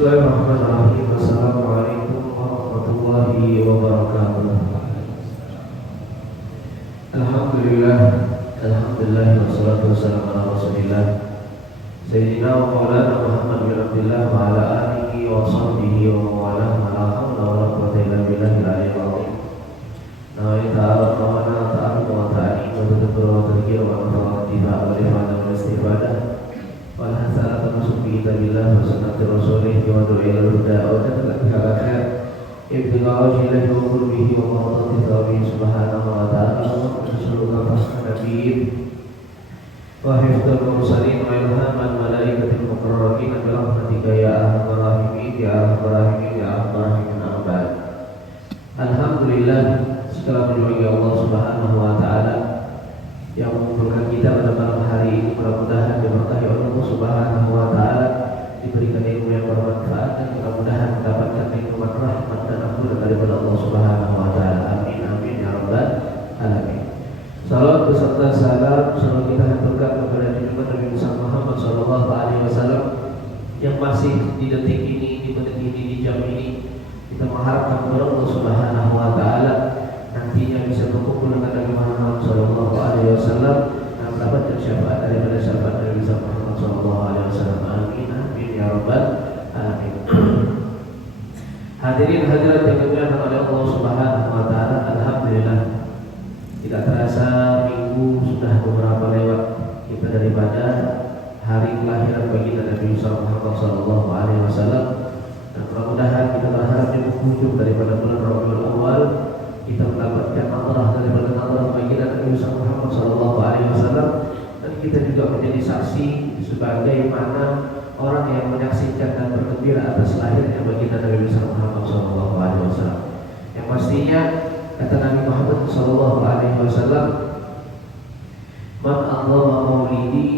Bismillahirrahmanirrahim. Assalamualaikum warahmatullahi wabarakatuh. Alhamdulillah wassalatu wassalamu ala Rasulillah Sayyidina wa maulana Muhammad bin Abdullah wa ala alihi wa sahbihi wa mawalah wa la hawla wa la quwwata illa billahil aliyyil azim. Nabi ta'ala wa ta'ala wa ta'ala wa tadabbur wa tadhkir wa ta'atifa wa rifada wa istifadah wa hasana tamasuk bi kitabillah wa sunnati rasulih wa du'a huda wa tadallaka khair ibtigha wajhihi wa qurbihi wa mawdati tawbi subhanahu wa ta'ala wa rasulullah nabiyyin wa hifdzal mursalin wa ilhaman malaikatil muqarrabin bi rahmatika ya arhamar rahimin ya arhamar rahimin ya arhamar rahimin amin. Alhamdulillah, segala puji bagi Allah Subhanahu wa taala yang mengumpulkan kita pada malam hari ini. Mudah-mudahan diberkahi oleh Allah Subhanahu wa taala, diberikan ilmu yang bermanfaat dan mudah-mudahan mendapatkan nikmat rahmat dan ampunan daripada Allah Subhanahu wa taala. Amin amin ya rabbal alamin. Salawat beserta salam selalu kita haturkan kepada junjungan Nabi Muhammad sallallahu alaihi wasallam yang masih di detik ini, di menit ini, di jam ini kita mengharapkan kepada Allah Subhanahu wa taala nantinya bisa berkumpul dengan Nabi Muhammad sallallahu alaihi wasallam dan mendapatkan syafaat daripada syafaat Nabi Muhammad sallallahu alaihi wasallam. Amin amin ya rabbal alamin. Hadirin hadirat yang dimuliakan oleh Allah Subhanahu wa taala, alhamdulillah tidak terasa minggu sudah beberapa lewat kita daripada hari kelahiran baginda Nabi Muhammad sallallahu alaihi wasallam. Dan mudah-mudahan kita berharap di penghujung daripada bulan Rabiul Awal kita mendapatkan amarah daripada amarah baginda Nabi Muhammad sallallahu alaihi wasallam, dan kita juga menjadi saksi sebagai mana orang yang menyaksikan dan bergembira atas lahirnya baginda Nabi Muhammad sallallahu alaihi wasallam. Yang pastinya kata Nabi Muhammad sallallahu alaihi wasallam, "Man adzama maulidi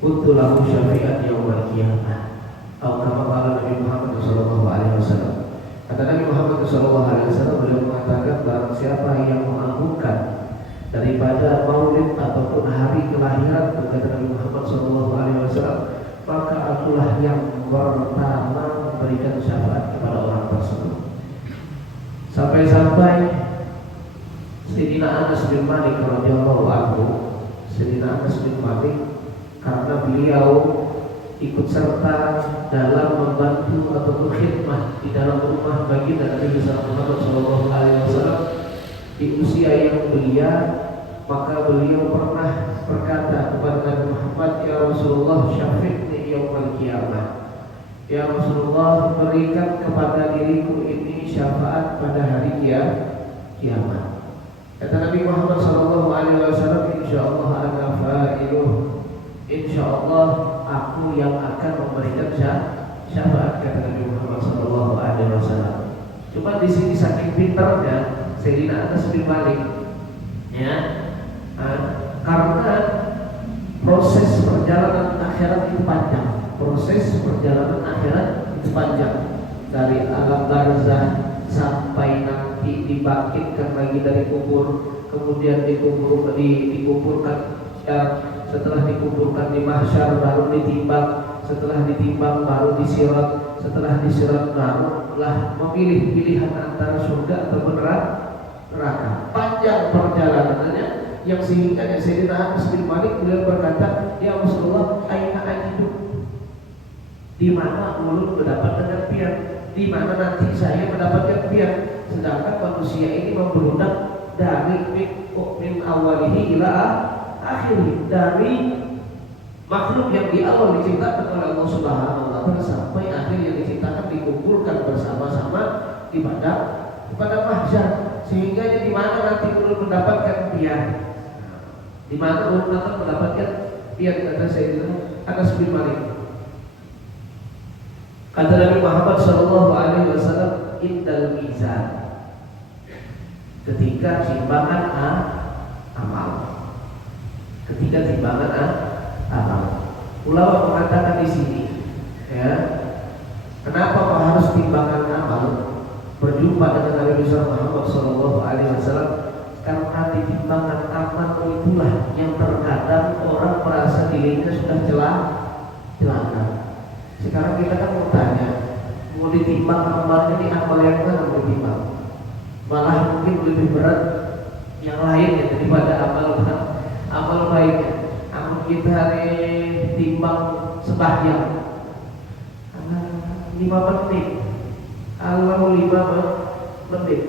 kuntu lahu syafi'an yaumil qiyamah." Atau kama qala Nabi Muhammad sallallahu alaihi wasallam. Kata Nabi Muhammad sallallahu alaihi wasallam, beliau mengatakan barang siapa yang mengagungkan daripada maulid ataupun hari kelahiran kata Nabi Muhammad sallallahu alaihi wasallam, maka akulah yang pertama memberikan syafaat kepada orang tersebut. Sampai-sampai Sayyidina Anas bin Malik radhiyallahu anhu, Sayyidina Anas bin Malik karena beliau ikut serta dalam membantu ataupun khidmah di dalam rumah baginda Nabi Muhammad sallallahu alaihi wasallam di usia yang belia, maka beliau pernah berkata kepada Nabi Muhammad, "Ya Rasulullah, syafiqni yaumil qiyamah." Ya Rasulullah, berikan kepada diriku ini syafaat pada hari kiamat. Kata Nabi Muhammad sallallahu alaihi wasallam, "Insyaallah ana fa'iluh." Insyaallah aku yang akan memberikan syafaat, kata Nabi Muhammad sallallahu alaihi wasallam. Cuma di sini saking pintarnya Sayyidina Anas bin Malik, ya, karena proses perjalanan akhirat itu panjang. Proses perjalanan akhirat itu panjang, dari alam barzah sampai nanti dibangkitkan lagi dari kubur, kemudian dikuburkan, setelah dikuburkan di mahsyar baru ditimbang, setelah ditimbang baru disirat, setelah disirat barulah memilih pilihan antara surga atau neraka. Panjang perjalanannya, yang sehingga Sayyidina Anas bin Malik beliau berkata, "Ya Rasulullah, aina ajidu?" Di mana ulun mendapatkan pian? Di mana nanti saya mendapatkan pian? Sedangkan manusia ini membeludak dari min awalihi ila akhir, dari makhluk yang di awal diciptakan oleh Allah Subhanahu wa taala sampai akhir yang diciptakan dikumpulkan bersama-sama di pada mahsyar. Sehingga di mana nanti ulun mendapatkan pian? Di mana ulun akan mendapatkan pian, kata Sayyidina Anas bin Malik. Kata Nabi Muhammad sallallahu alaihi wasallam, "Indal mizan." Ketika timbangan amal. Ketika timbangan amal. Ulama mengatakan di sini, ya, kenapa harus timbangan amal? Berjumpa dengan Nabi Muhammad sallallahu alaihi wasallam, karena di timbangan amal itulah yang terkadang orang merasa dirinya sudah celaka. Sekarang kita kan mau tanya, mau ditimbang amalnya di amal yang mana mau ditimbang? Malah mungkin lebih berat yang lain ya daripada amal baiknya. Amal kita hari timbang sembahyang 5 menit. Kalau 5 menit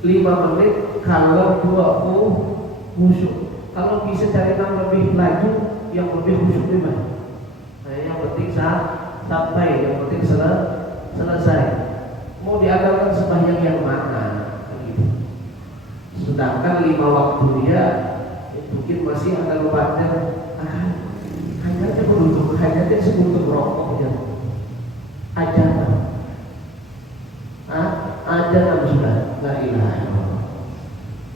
5 menit kalau 20 khusyuk. Kalau bisa cari yang lebih laju, yang lebih khusyuk gimana? Nah, yang penting sampai, yang penting selesai. Mau diadakan sembahyang yang mana? Gitu. Sedangkan 5 waktu dia mungkin masih ada lupakan. Hanya beruntung, hanya sebelum rokok ya. Ajar sudah, la ilaha illallah.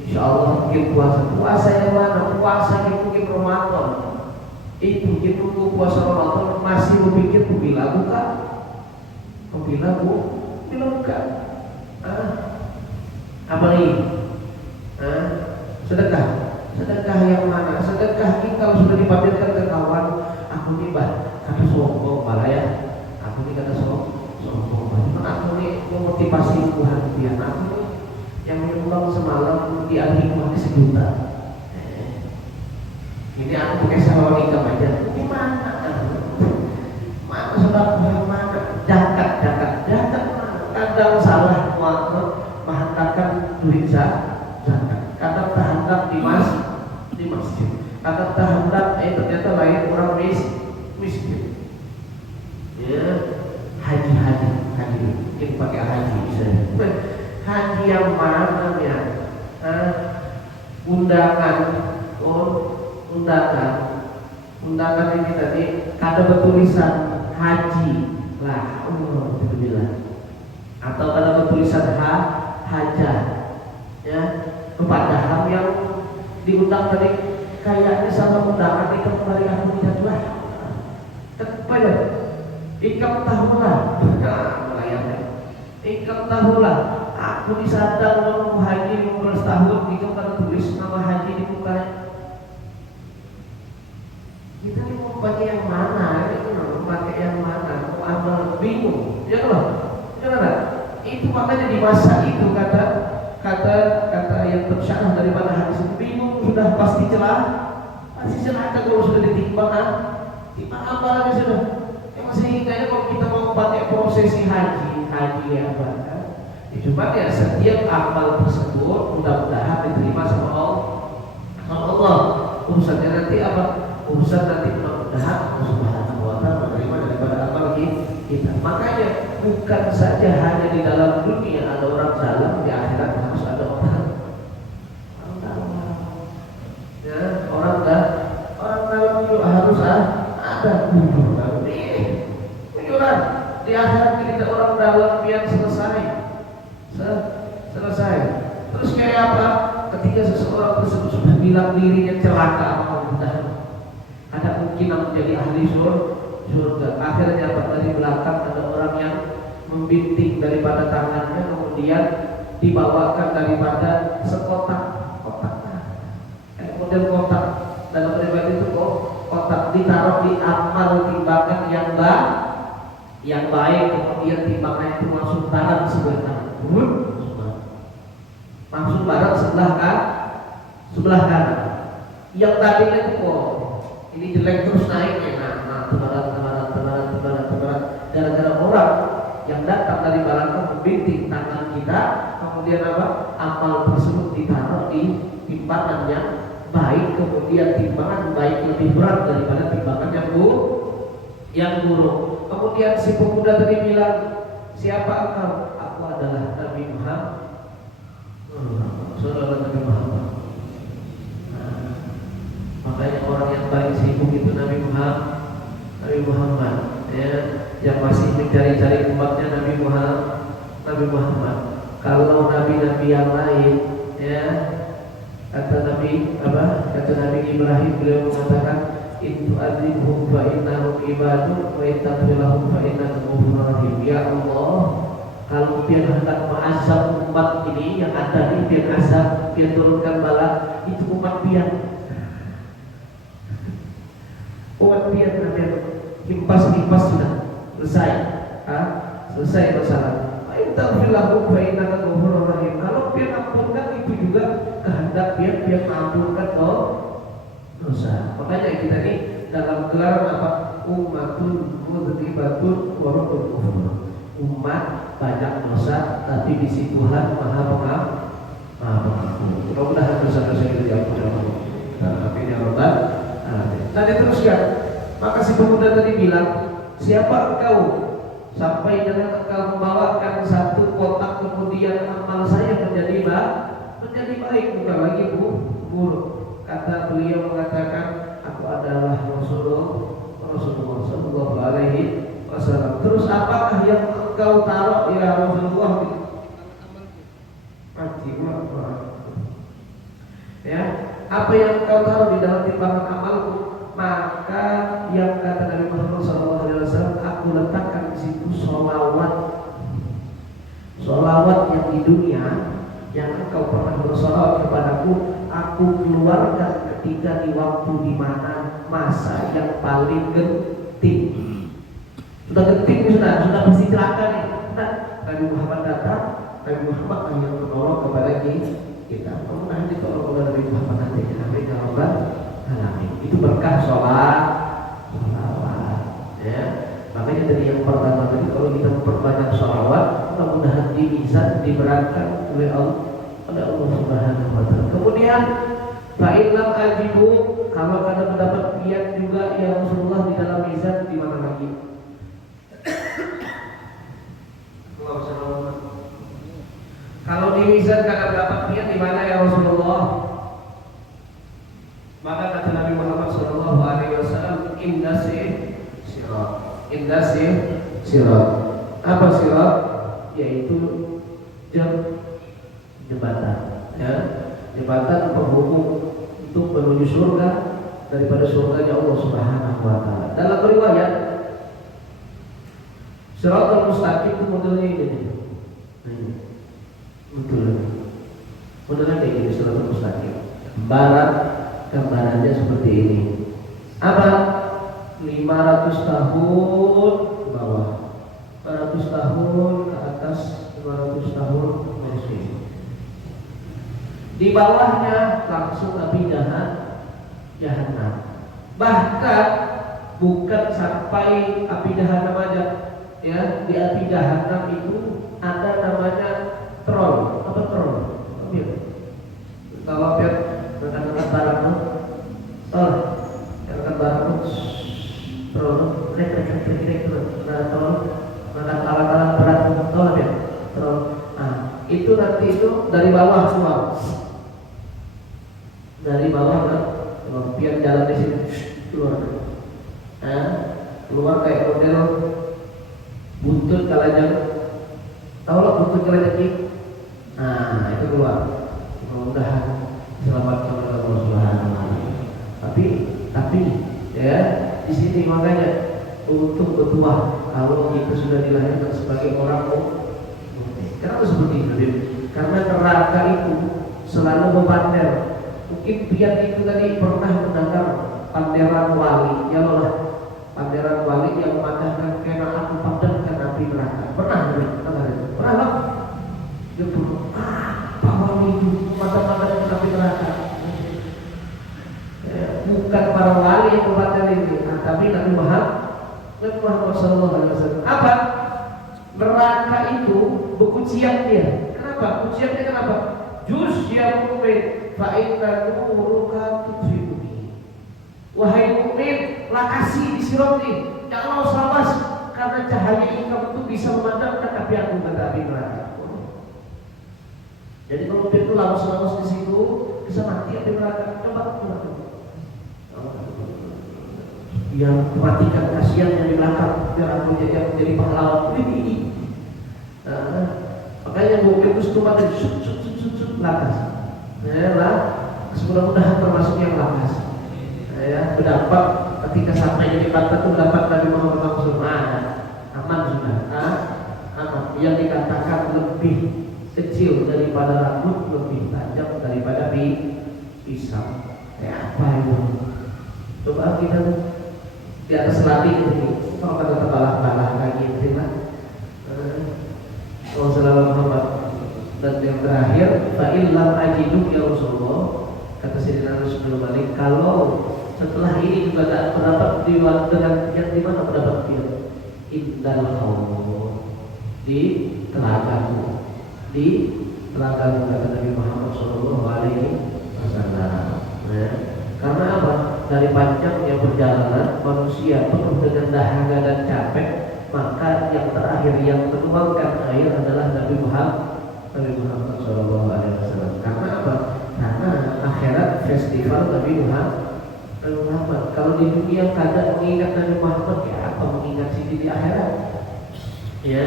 Insya Allah mungkin puasa yang mana? Puasa yang mungkin Ramadan. Itu kita tunggu puasa Ramadan masih berpikir bila buka, bila buka. Apa lagi? Sedekah yang mana? Sedekah ini kalau sudah dipamerkan ke kawan, aku nih kata sombong malah ya. Aku nih kata sombong. Aku nih memotivasi Tuhan biar aku nih yang menyumbang semalam di al-hikmah 1 juta. Ini aku pakai salawat ikam aja. Gimana? Mana sedekah yang mana? Zakat mana? Kadang salah menghantarkan duit zakat. Kadang terhantar di masjid. Kadang terhantar ternyata lain orang miskin. Ya, haji mungkin pakai haji bisa. Haji yang mana ya? Undangan ini tadi ada bertulisan haji lah, itu bilang. Atau ada bertulisan hajah, ya. Padahal yang diundang tadi kayaknya sama undangan itu kembali aku tidak lah. Kepada ikam tahulah, melayani. Ikam tahulah, aku disadar mau haji 15 tahun, ikam kan tulis nama haji di mukanya. Kita ini mau pakai yang mana? Mau pakai yang mana? Mau amal bingung, ya loh. Jangan. Itu makanya di masa itu kata yang tersyarah daripada hadis itu bingung sudah pasti celah kalau sudah ditimbang amalannya sudah. Sehingga kalau kita mau pakai prosesi haji yang apa? Cuma ya setiap amal tersebut mudah-mudahan diterima sama Allah. Urusannya nanti apa? Urusan nanti mudah-mudahan Allah Subhanahu wa Ta'ala menerima daripada amal kita. Makanya bukan saja hanya di dalam dunia ada orang dalam, di akhirat harus ada orang dalam. Ya, orang dalam itu harus ada kujuran. Di akhirat kita orang dalam biar selesai. Terus kayak apa? Ketika seseorang tersebut sudah bilang dirinya celaka, ada mungkin menjadi ahli surga. Akhirnya apa? Dari belakang ada orang yang membinting daripada tangannya, kemudian dibawakan daripada sekotak model kotak dalam riwayat itu kotak ditaruh di amal timbangan yang baik, kemudian timbangan itu langsung taruh sebelah kanan, langsung taruh sebelah kanan. Yang tadinya itu ini jelek terus naik ya, tebaran gara-gara orang yang datang dari belakang membinting tangan kita, kemudian apa? Amal tersebut ditaruh di timbangan yang baik, kemudian timbangan baik lebih berat daripada timbangan yang buruk. Kemudian si pemuda tadi bilang, siapa engkau? Aku adalah Nabi Muhammad. Saudara Nabi Muhammad. Makanya orang yang paling sibuk itu Nabi Muhammad, ya, yang masih mencari-cari umatnya Nabi Muhammad. Kalau nabi-nabi yang lain, ya, kata Nabi Ibrahim, beliau mengatakan, itu adzibhum fa innahum ibadu wa ittaghfirhum fa innaka ghafurur rahim. Ya Allah, kalau Dia hendak mengazab umat ini yang ada di Dia azab, Dia turunkan bala, itu umat Dia. Umat Dia himpas sudah selesai, selesai masalah. Aintaqfilahu fa innaka ghafurur rahim. Kalau dia ampunkan itu juga kehendak dia mengampunkan dosa. Makanya kita ini dalam gelaran apa? Ummatun mudzibatun wa rabbul ghafur. Umat banyak dosa tapi di sisi Tuhan Maha Pengampun. Mudah-mudahan dosa-dosa itu diampuni Allah. Amin ya rabbal alamin. Nah, diteruskan. Maka si pemuda tadi bilang, siapa engkau sampai dengan engkau membawakan satu kotak kemudian amal saya menjadi baik, bukan lagi buruk. Kata beliau mengatakan, aku adalah Rasulullah sallallahu alaihi wasallam. Terus apakah yang engkau taruh ya Rasulullah? Ya, apa yang engkau taruh di dalam timbangan amalku? Maka yang kata Nabi Muhammad SAW, aku letakkan di situ solawat yang di dunia yang engkau pernah bersolawat kepadaku, aku keluarkan ketika di waktu di mana masa yang paling genting. Sudah genting, sudah pasti celaka nih. Nah, Nabi Muhammad datang, Nabi Muhammad yang menolong kepada kita. Mudah-mudahan ditolong oleh Nabi Muhammad nanti. Amin ya rabbal alamin. Itu berkah solawat. Ya. Makanya dari yang pertama tadi, kalau kita memperbanyak sholawat, mudah-mudahan bisa diberatkan oleh Allah Subhanahu wa Ta'ala. Kemudian fa'ilam ajibu, kalau kada mendapat kiat juga ya Rasulullah di dalam mizan, di mana lagi? Kalau di mizan kada mendapat kiat di mana ya Rasulullah? Maka kata Nabi Muhammad sallallahu alaihi wasallam, indah sirat. Apa sirat? Yaitu jembatan, ya, jembatan penghubung untuk menuju surga daripada surganya Allah Subhanahu wa Ta'ala. Dalam riwayat Siratal Mustaqim itu modelnya ini. Modelnya kayak gini, Siratal Mustaqim. Gambarannya seperti ini. Apa? 500 tahun ke bawah, 400 tahun ke atas, 500 tahun ke sini. Di bawahnya langsung api jahanam. Bahkan bukan sampai api jahanam aja, ya. Di api jahanam itu ada namanya troll. Apa troll? Kalau biar dekat barang tuh, dekat barang tuh. Terus alat-alat berat tolong ya. Itu nanti itu dari bawah keluar. Dari bawah kan, biar jalan di sini keluar. Keluar kayak model buntut kalajang. Tahu lah buntut kalajang? Itu keluar. Mudah-mudahan selamat kepada Allah Subhanahu wa Ta'ala. Tapi ya, di sini makanya untuk bertuah kalau itu sudah dilahirkan sebagai orang mukmin. Kenapa seperti itu? Karena neraka itu selalu memandel. Mungkin pian itu tadi pernah mendengar panderan wali, ya Allah, panderan wali yang mengatakan karena aku padamkan api neraka. Pernah lah. Dia pun Pak Wali itu mata-mata api neraka. Bukan para wali yang membatalkan ini, tapi Nabi Muhammad SAW. Apa? Neraka itu berkucian dia. Kenapa? Kuciannya kenapa? Juz ya mukmin, fa inna nuruka tudfi'uni. Wahai mukmin, lakasi di sirati, janganlah selawas, karena cahaya engkau itu bisa memadamkan api aku, kata api neraka. Jadi kalau itu lawas-lawas di situ bisa mati api neraka. Coba. Yang perhatikan kasihan yang di belakang biar aku jadi pahlawan. Makanya mobil itu cuma dari lakas. Lah, mudah-mudahan termasuk yang lakas. Ya, mendapat ketika sampai di pantai itu mendapat Nabi Muhammad SAW. Aman sudah. Aman. Yang dikatakan lebih kecil daripada rambut, lebih tajam daripada pisau. Kayak apa itu? Coba kita di atas latih ini kalau kata terbalah-balah lagi itu lah. Wassalamualaikum Muhammad. Dan yang terakhir, fa'illam ajiduk ya Rasulullah, kata Sayyidina Rasulullah balik, kalau setelah ini juga tak pendapat dengan yang di mana pendapat dia? Indal khawm, di telagamu, kata Nabi Muhammad Shallallahu Alaihi Wasallam. Karena apa? Dari panjangnya perjalanan manusia penuh dengan dahaga dan capek, maka yang terakhir yang menuangkan air adalah Nabi Muhammad Shallallahu Alaihi Wasallam. Karena apa? Karena akhirat festival Nabi Muhammad. Kalau di dunia kadang mengingat Nabi Muhammad, ya apa mengingat sini di akhirat? Ya,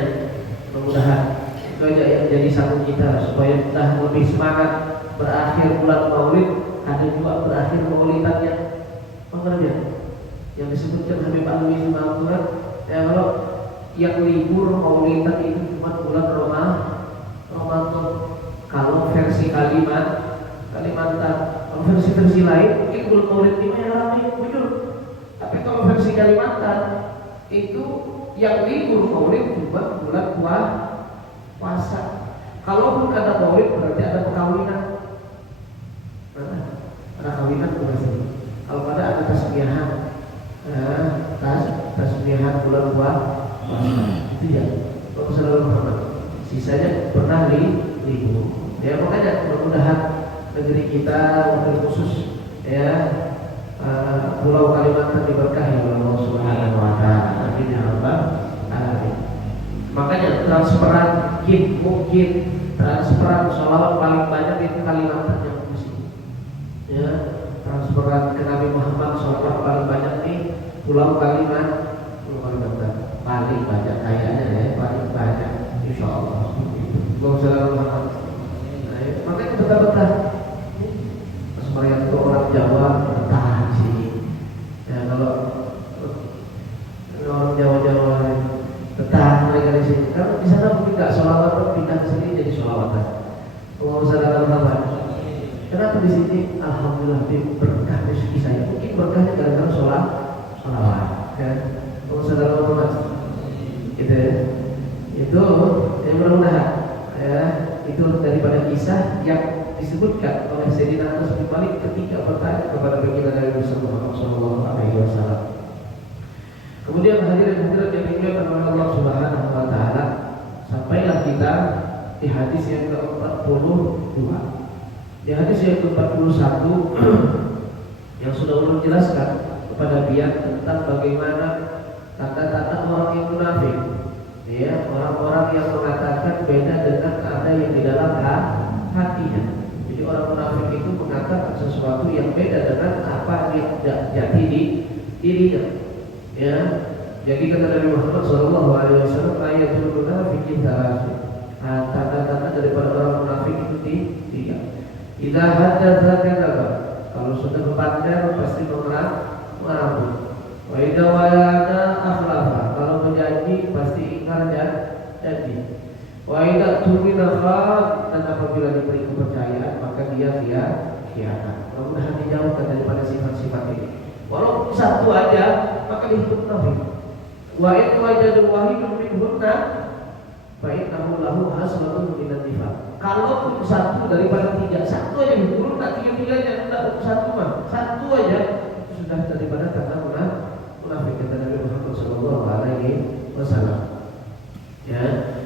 mudah-mudahan itu aja yang jadi satu kita supaya kita lebih semangat. Berakhir bulan Maulid, ada juga berakhir Maulidannya, yang disebutkan Habib Alwi Sumatera. Ya, kalau yang libur Maulidan itu cuma bulan Ramadan. Kalau versi Kalimantan, kalau versi lain mungkin bulan Maulid ini ramai muncul. Tapi kalau versi Kalimantan itu yang libur Maulid cuma bulan puasa. Kalaupun ada Maulid berarti ada perkawinan. Ada kawinan bukan sih? Kalau ada tasbihan, tasbihan bulan puasa itu ya. Kalau saudara Muhammad, sisanya pernah libur. Ya makanya mudah-mudahan negeri kita wakil khusus ya Pulau Kalimantan diberkahi oleh Allah Subhanahu Wa Taala. Amin ya rabbal alamin. Makanya transferan mungkin transferan sholawat paling banyak itu Kalimantan yang muslim. Ya, transferan ke Nabi Muhammad sholawat paling banyak di Pulau Kalimantan. Paling banyak kayaknya ya, paling banyak insya Allah. Muhammad. Makanya betah-betah. Mas Maria itu orang Jawa betah sini. Ya kalau orang Jawa betah mereka di sini. Karena di sana mungkin nggak sholawatan, pindah ke sini jadi sholawatan. Allahumma shalli ala Muhammad. Kenapa di sini? Alhamdulillah berkah rezeki saya. Mungkin berkahnya gara-gara sholawat. Kan? Allahumma shalli ala Muhammad. Gitu ya. Itu yang mudah-mudahan ya, itu daripada kisah yang disebutkan oleh Sayyidina Anas bin Malik ketika bertanya kepada baginda Nabi Muhammad Shallallahu Alaihi Wasallam. Kemudian hadirin yang dimuliakan oleh Allah Subhanahu Wa Taala, sampailah kita di hadis yang ke-42. Di hadis yang ke-41 yang sudah ulun jelaskan kepada dia tentang bagaimana tanda-tanda orang yang munafik. Ya, orang-orang yang mengatakan beda dengan ada yang di dalam hatinya. Jadi orang munafik itu mengatakan sesuatu yang beda dengan apa yang jati di dirinya. Ya, jadi kata Nabi Muhammad SAW, ayatul munafiqin thalath. Tanda-tanda daripada orang munafik itu tiga. Idza haddatsa kadzaba. Kalau sudah berpacar pasti mengaku. Wa idza wa'ada akhlafa. Kalau berjanji pasti ingkar janji. Wa idza tumina khan, dan apabila diberi kepercayaan maka dia khianat. Mudah-mudahan dijauhkan daripada sifat-sifat ini. Walaupun satu aja maka disebut munafik. Wa in wajadul wahidun minhunna fa innahu lahu haslatun minat nifaq. Kalaupun satu daripada tiga, satu aja dulu tak tiga-tiganya, tidak satu mah, satu aja itu sudah daripada tanda munafik kata Nabi Muhammad Shallallahu Alaihi Wasallam. Ya,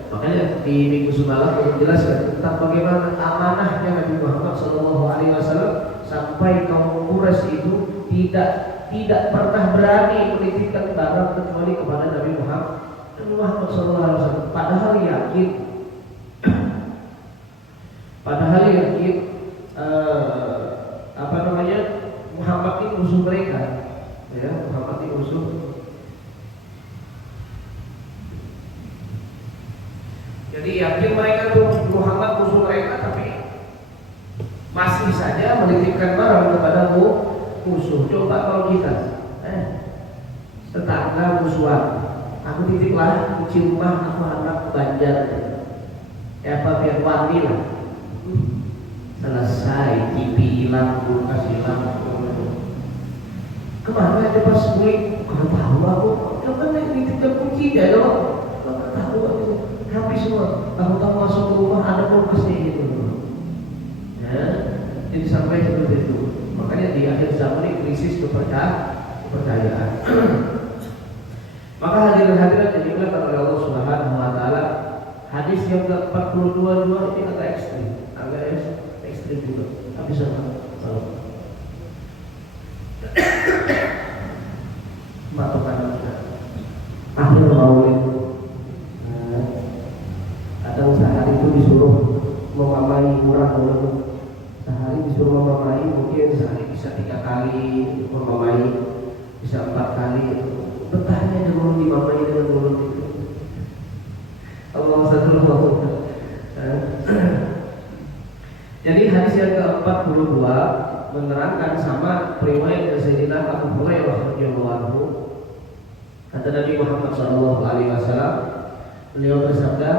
makanya di minggu semalam kita jelaskan tentang bagaimana amanahnya Nabi Muhammad Shallallahu Alaihi Wasallam sampai kaum Quraisy itu tidak pernah berani menitipkan barang kecuali kepada Nabi Muhammad Shallallahu Alaihi Wasallam. Padahal yakin Muhammad ini musuh mereka. Ya, Muhammad ini musuh. Jadi yakin mereka tuh Muhammad musuh mereka, tapi masih saja menitipkan barang kepada musuh. Coba kalau kita tetangga musuhan, aku titiplah kunci rumah, aku anak Banjar, apa biar wali lah. Selesai, TV hilang, kulkas hilang. Kemana aja pas gue? Gak tahu aku. Kapan nitipkan kunci dia dong? Kapan tahu habis semua. Tahu-tahu masuk ke rumah ada kulkasnya gitu. Ya, jadi sampai seperti itu. Makanya di akhir zaman ini krisis kepercayaan. Maka hadirin-hadirat yang dimuliakan oleh Allah Subhanahu wa taala, hadis yang ke-42 ini agak ekstrim juga. Tapi sama. Matokan akhir maulid. Kadang sehari itu disuruh memamai murah dulu. Sehari disuruh memamai, mungkin sehari bisa 3 kali memamai, bisa 4 kali. Betahnya dulu dimamai dengan mulut itu. Allah SWT. Jadi hadis yang ke-42 menerangkan sama riwayat dari Sayyidina Abu Hurairah radhiyallahu anhu. Kata Nabi Muhammad SAW, beliau bersabda,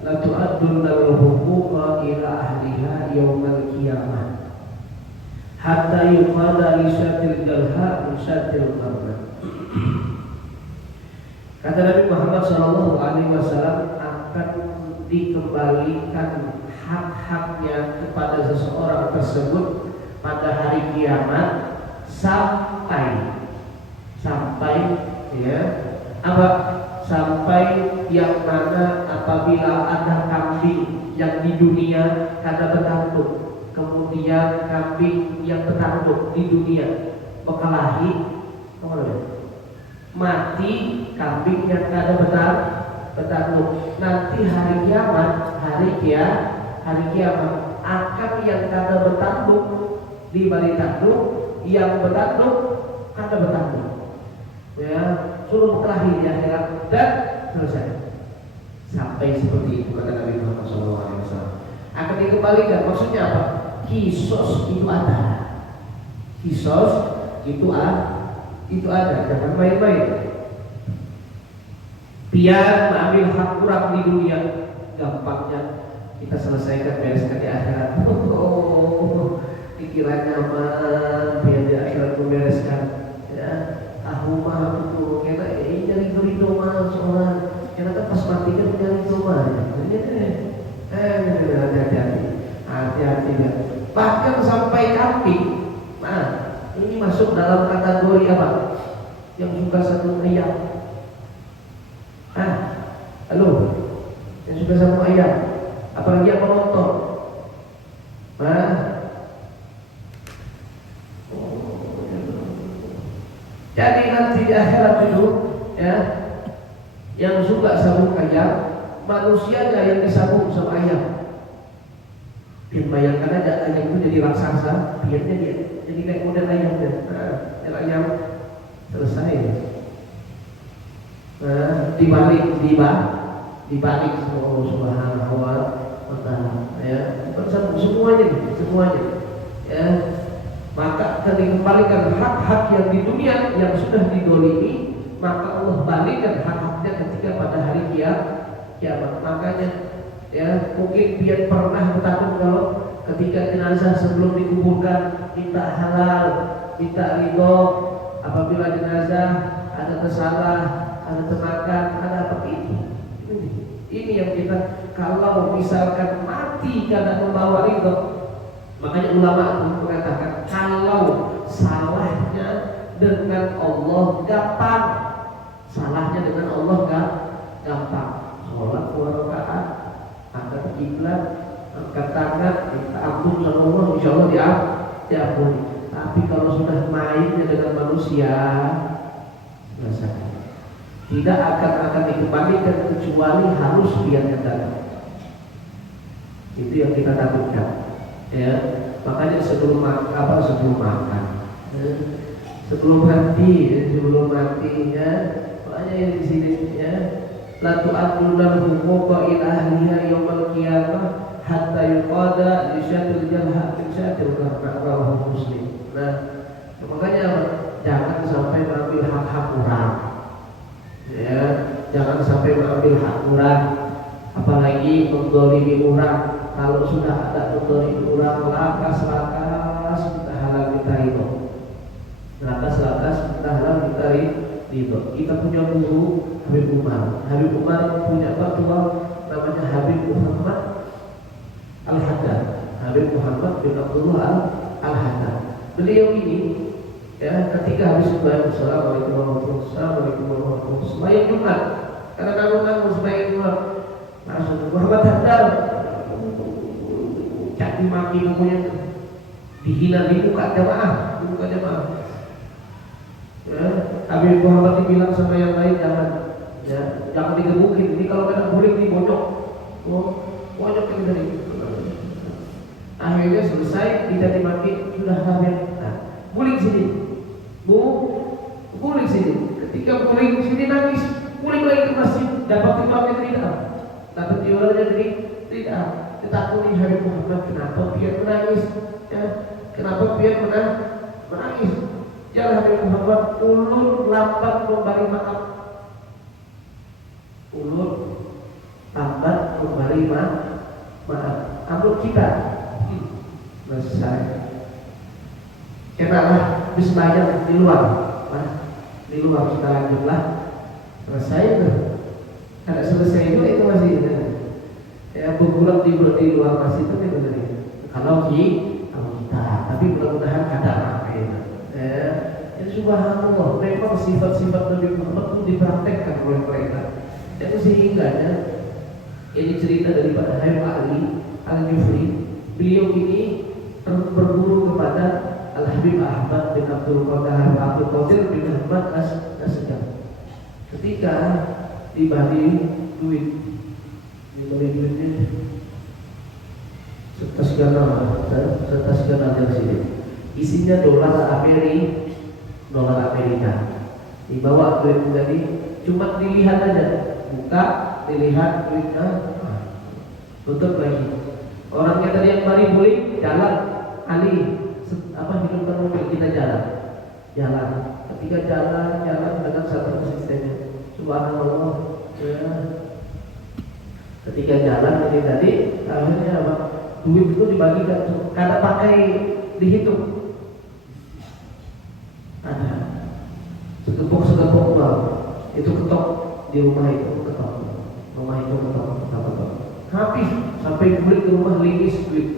la tu'addunna al-huquqa ila ahliha yaumal qiyamah hatta yuqada li syatil jalha min syatil qarna. Kata Nabi Muhammad SAW, akan dikembalikan hak-haknya kepada seseorang tersebut pada hari kiamat sampai ya apa sampai yang mana apabila ada kambing yang di dunia kada bertanduk, kemudian kambing yang bertanduk di dunia berkelahi, mati kambing yang kada bertanduk, nanti hari kiamat akan yang kada bertanduk di balik tanduk, yang bertanduk kada bertanduk, ya suruh berkelahi di akhirat dan selesai. Sampai seperti itu kata Nabi Muhammad SAW. Akan dikembalikan, maksudnya apa? Kisos itu ada. Kisos itu ada, jangan main-main. Biar mengambil hak kurang di dunia, gampangnya kita selesaikan, bereskan di akhirat. Pikirannya aman, biar di akhirat membereskan. Ya, tahu mah itu, kita nyari gerido mah soalnya. Kita kan pas mati kan nyari domah. Hati-hati ya. Bahkan sampai kambing. Nah, ini masuk dalam kategori apa? Yang suka satu ayam. Halo, yang suka satu ayam. Apalagi yang menonton. Jadi nanti di akhirat itu, ya, yang suka sabung ayam, manusianya yang disabung sama ayam. Bayangkan aja ayam itu jadi raksasa, biarnya dia jadi kayak model ayam deh. Ayam selesai. Dibalik sama Allah Subhanahu wa taala, ya. Semuanya, ya. Maka akan dikembalikan hak-hak yang di dunia yang sudah didolimi, maka Allah balikkan hak-haknya ketika pada hari kiamat. Makanya, ya, mungkin dia pernah bertakut kalau ketika jenazah sebelum dikuburkan minta halal, minta ridho. Apabila jenazah ada tersalah, ada termakan, ada apa itu. Ini yang kita, kalau misalkan mati karena membawa ridho, makanya ulama mengatakan kalau salahnya dengan Allah gampang, salahnya dengan Allah gampang. Sholat 2 rakaat, angkat kiblat, angkat tangan, minta ampun sama Allah, insya Allah diampuni. Tapi kalau sudah mainnya dengan manusia, selesai. Tidak akan dikembalikan kecuali harus biarnya datang. Itu yang kita takutkan. Ya, makanya sebelum makan, sebelum mati, ya, makanya yang di sini, ya, la tu'adduna huquqa ila ahliha yaumal qiyamah hatta yuqada li syatil jalha min syatil qarna Muslim. Nah, makanya jangan sampai mengambil hak-hak orang. Ya, jangan sampai mengambil hak orang, apalagi mendolimi orang. Kalau sudah ada mendolimi orang, lakas kita halal kita ridho. Lakas kita halal kita ridho. Kita punya guru Habib Umar. Habib Umar punya tua namanya Habib Muhammad Al-Haddad. Habib Muhammad bin Abdullah Al-Haddad. Beliau ini ya ketika habis sembahyang Assalamualaikum warahmatullahi wabarakatuh sembahyang Jumat, karena kamu sembahyang Jumat langsung Muhammad Haddad caci maki, pokoknya dihina di muka jamaah. Ya, Habib Muhammad bilang sama yang lain jangan digebukin. Ini kalau kena guling nih bonyok ini tadi. Akhirnya selesai dicaci maki, sudah Habib. Nah, guling sini, guling sini. Ketika guling sini nangis, guling lagi ke masjid. Dapat imamnya tidak, dapat jualannya tidak. Ditakuni Habib Muhammad, kenapa biar menangis? Ya, kenapa biar menangis? Jangan Habib Muhammad ulur lambat memberi maaf. Ulur lambat memberi maaf. Ambil kita selesai. Kenapa habis banyak di luar? Di luar kita lanjutlah. Selesai itu. Ada selesai itu masih ya bergulat di luar masjid itu benar. Kalau kita, tapi mudah-mudahan ada ya. Itu subhanallah, memang sifat-sifat Nabi Muhammad itu dipraktekkan oleh mereka. Itu sehingga ini cerita daripada Habib Ali Al-Jufri. Beliau ini berguru kepada Al-Habib Ahmad bin Abdul Qadir bin Ahmad As-Sajjad. Ketika dibagi duitnya setas ganal dari sini, isinya dolar Amerika. Dibawa duit tadi, cuma dilihat aja, buka, dilihat duitnya, tutup lagi. Orangnya tadi yang mari boleh jalan, Ali, hidupkan mobil, kita jalan. Ketika jalan dengan satu konsistennya, subhanallah. Ya. Ketika jalan ini tadi, akhirnya duit itu dibagikan, kada pakai dihitung. Ada segepok uang itu ketok di rumah itu ketok. Habis sampai balik ke rumah lilis duit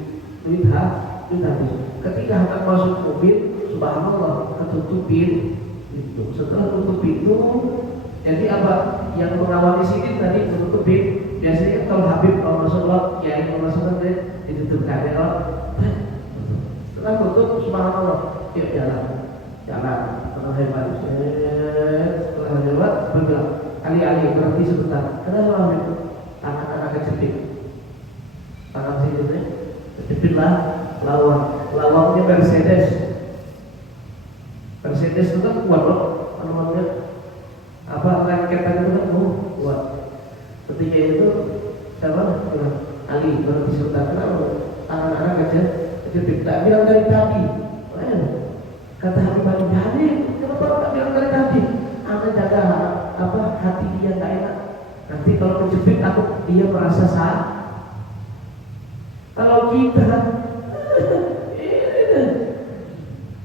habis. Ketika hendak masuk mobil, subhanallah ketutupin itu. Setelah tutup pintu, jadi yang mengawali sini tadi ketutupin. Biasanya kalau Habib kalau masuk lot, ya kalau masuk nanti ditutup kamera. Setelah tutup, subhanallah, yuk jalan. Setelah hebat, setelah lewat bergerak. Ali berhenti sebentar. Kenapa Habib? Tangan kecepit. Tangan sini nih, kecepitlah lawangnya Mercedes itu kan kuat loh, namanya rangkaian itu kan kuat. Ketika itu siapa? Ali berhenti sebentar. Kenapa? Tangan kecepit. Tak bilang dari tadi. Kata Habib Ali, kenapa tak bilang dari tadi? Anda jaga hati dia tak enak. Nanti kalau kecepit dia merasa salah. Kalau kita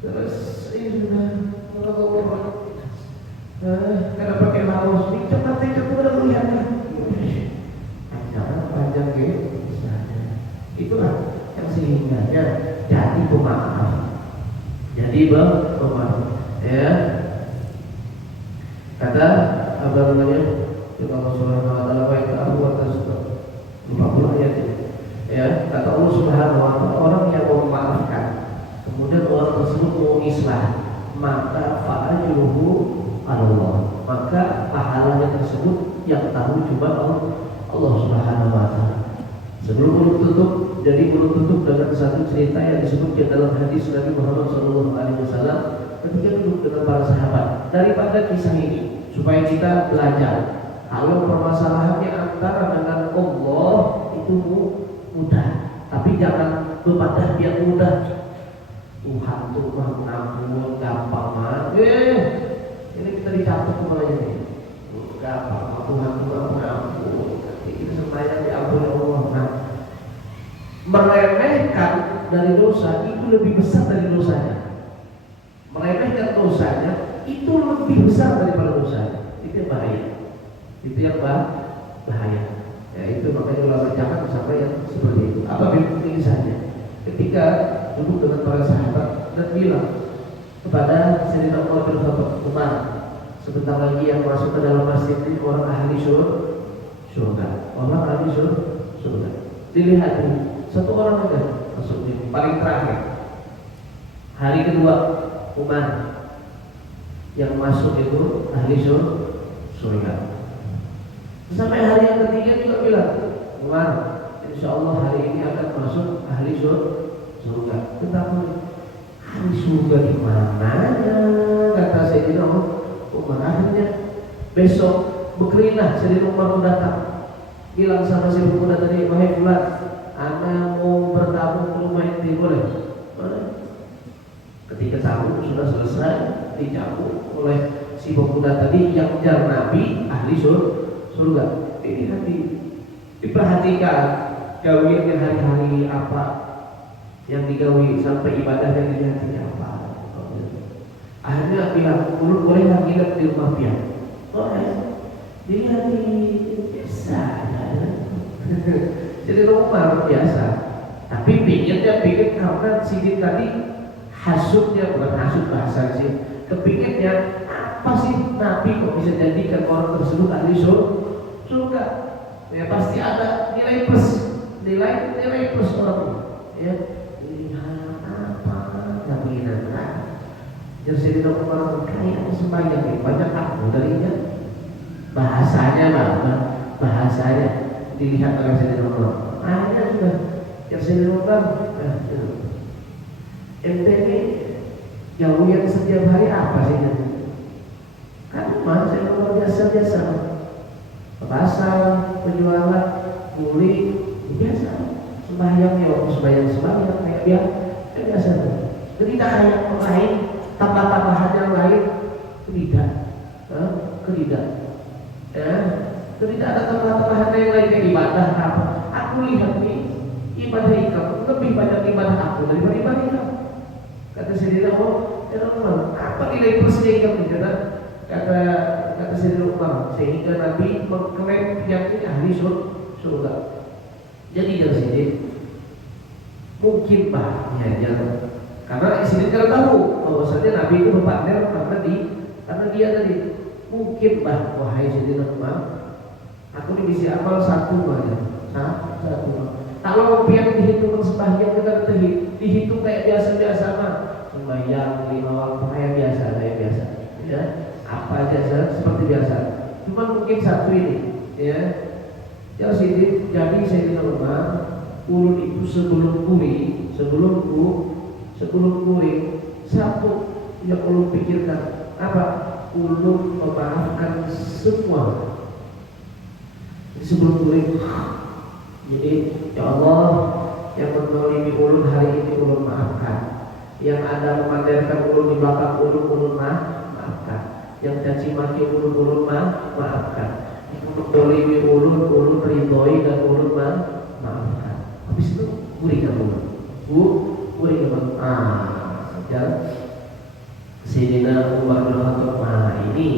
terus ini sudah karena pakai laos ini cepat udah melihat panjang gitu. Itulah yang sehingganya jadi pemaaf. Ya. Kata apa namanya? Allah Subhanahu wa taala wa ta'ala wa tasbih. 50 ayat ini. Ya, kata Allah Subhanahu wa taala, orang yang mau memaafkan, kemudian orang tersebut mau islah, maka fa'ajruhu 'ala Allah. Maka pahalanya tersebut yang tahu cuma Allah Subhanahu wa taala. Sebelum mulut tutup, jadi mulut tutup dengan satu cerita yang disebutkan dalam hadis Nabi Muhammad SAW ketika duduk dengan para sahabat. Daripada kisah ini, supaya kita belajar kalau permasalahannya antara dengan Allah itu mudah, tapi jangan berpadah biar mudah. Tuhan tuh mengampun gampang ini kita dicatat kepalanya nih. Gampang Tuhan tuh mengampun. Itu sembahyang diampuni Allah. Nah, meremehkan dari dosa itu lebih besar dari dosanya. Meremehkan dosanya itu lebih lebih besar daripada dosa. Itu yang bahaya. Itu yang bahaya. Ya itu makanya ulama jangan sampai yang seperti itu. Apa kisahnya? Ketika duduk dengan para sahabat dan bilang kepada Sayyidina Umar bin Khattab, Umar, sebentar lagi yang masuk ke dalam masjid ini orang ahli surga, orang ahli surga. Dilihat satu orang aja masuk ini paling terakhir. Hari kedua Umar yang masuk itu ahli surga. Sampai hari yang ketiga juga bilang, Umar, insya Allah hari ini akan masuk ahli surga. Tetapi ahli surga di mananya? Kata Sayyidina Umar. Akhirnya besok berkerinah Sayyidina Umar datang, bilang sama si pemuda tadi, wahai fulan, ana mau bertamu ke rumah inti, boleh? Ketika tamu sudah selesai, dijamu oleh si pemuda tadi yang jar Nabi ahli surga. Ini nanti diperhatikan gawiannya hari-hari apa yang digawi, sampai ibadahnya dilihatnya apa. Akhirnya bilang, mulut boleh nggak nginep di rumah pian? Boleh. Dilihat biasa ya. Jadi rumah biasa. Tapi pinginnya karena sidin tadi hasutnya, bukan hasut bahasa sih, kepinginnya apa sih Nabi kok bisa jadikan orang tersebut ahli surga? Ya pasti ada nilai plus, nilai plus orang. Ya, lihat apa nggak begini kan? Jadi Sayyidina Umar kayaknya sembahyang banyak aku darinya. Bahasanya dilihat oleh Sayyidina Umar. Akhirnya sudah yang Sayyidina Umar, ente ini jauh yang setiap hari apa sih? Kan Sayyidina Umar biasa-biasa. Pasar, penjualan, kulit, biasa. Sembahyangnya waktu sembahyang kayak biasa. Jadi tak kayak orang lain, tambah-tambahan yang lain, tidak. Tidak ada tambahan yang lain kayak ibadah apa. Aku lihat nih ibadah kamu lebih banyak ibadah aku daripada ibadah kamu. Kata Sayyidina Umar, apa nilai plusnya kamu? Kata Sayyidina Umar, sehingga Nabi mengklaim yang ini ahli surga. Jadi dari sini mungkin bahayanya, karena sini kita tahu bahwasanya Nabi itu berpartner karena dia tadi mungkin wahai Sayyidina Umar, aku ini bisa amal satu aja, satu. Kalau biar dihitung sembahyang kita dihitung kayak biasa-biasa mah, sembahyang 5 waktu kayak biasa, ya. Apa aja seperti biasa. Cuma mungkin satu ini, ya. Jadi Sayyidina Umar ulun itu sebelum kuri satu yang ulun pikirkan apa? Ulun memaafkan semua. Jadi sebelum kuri, jadi ya Allah, yang menzalimi ulun hari ini ulun maafkan. Yang ada memandarkan ulun di belakang ulun maafkan. Yang caci maki ulun maafkan. Yang menzalimi ulun ridhoi dan ulun maafkan. Habis itu berikan ulun. Berikan saja. Sayyidina Umar bin Khattab, ini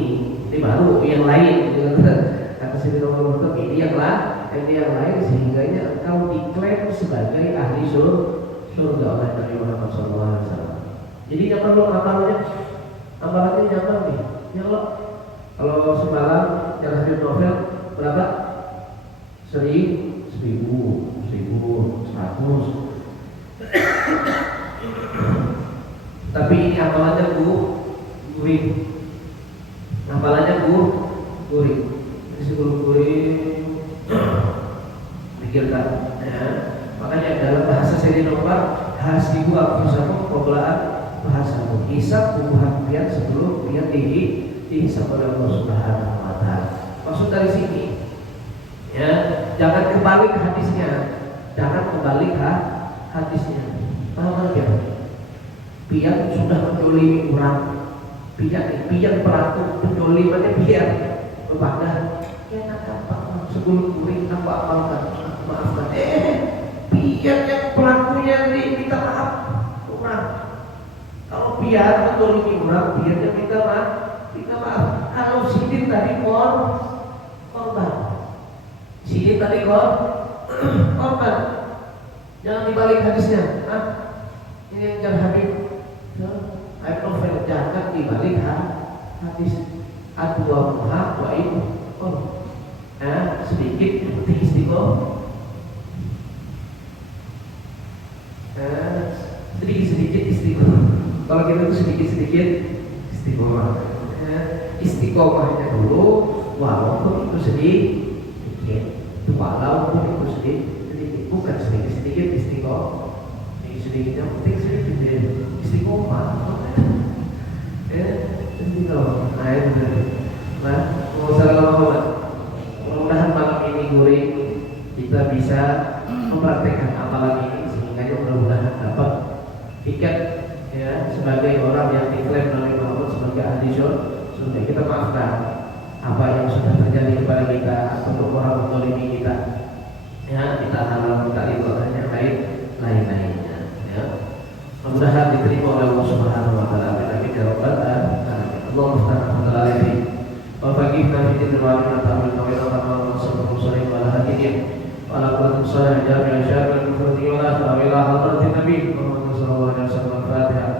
baru yang lain. Kata Sayyidina Umar bin Khattab, ini yang lain sehingga engkau diklaim sebagai ahli surga oleh Nabi Muhammad SAW. Jadi nyaman lo amalannya nyaman nih. Ya Allah, kalau semalam nyerah di novel berapa? 1.000, 1.100. Tapi ini amalannya gurih. Amalannya gurih. Sebelum gurih pikirkan, ya. Makanya dalam bahasa Sayyidina Umar, hasibu anfusakum qabla bahasamu, hisab tubuh pian sebelum pian dihisab oleh Allah Subhanahu wa Ta'ala. Maksud dari sini, ya, jangan kebalik hadisnya, Paham ya? Pian sudah menjolimi orang, pian pelaku penjolimannya pian berbadah. Ya nampak sebelum kuring nampak maafkan. Pian yang pelakunya minta maaf orang. Kalau pian menjolimi orang, pian yang minta maaf. tadi korban. Sini tadi korban. Jangan dibalik hadisnya. Ini yang jar Habib. Ayat novel jangan dibalik hadis. Adwa muha wa itu. Sedikit penting istiqomah. Sedikit-sedikit istiqomah. Kalau kita itu sedikit-sedikit istiqomah. Istiqomahnya dulu, walaupun itu sedikit, walaupun itu sedikit, bukan sedikit-sedikit istiqomah. Sedikit yang penting sedikit istiqomah. Istiqomah. Nah, mudah-mudahan malam ini Guri kita bisa mempraktekkan amalan ini sehingga mudah-mudahan dapat tiket ya sebagai orang yang diklaim Nabi Muhammad sebagai ahli surga. Kita maafkan apa yang sudah terjadi kepada kita untuk orang menzalimi kita. Ya, kita halal kita itu hanya lain-lainnya. Ya. Mudah-mudahan diterima oleh Allah Subhanahu wa taala. Amin ya rabbal alamin. Allahumma subhanahu wa ta'ala wa faqihna fi dinil wa alimna ta'amil wa sallallahu alaihi wa alihi wa ala kulli salih jami'a syarra al-fatiha wa la ilaha illa anta nabi Muhammad sallallahu alaihi wasallam. Fatihah.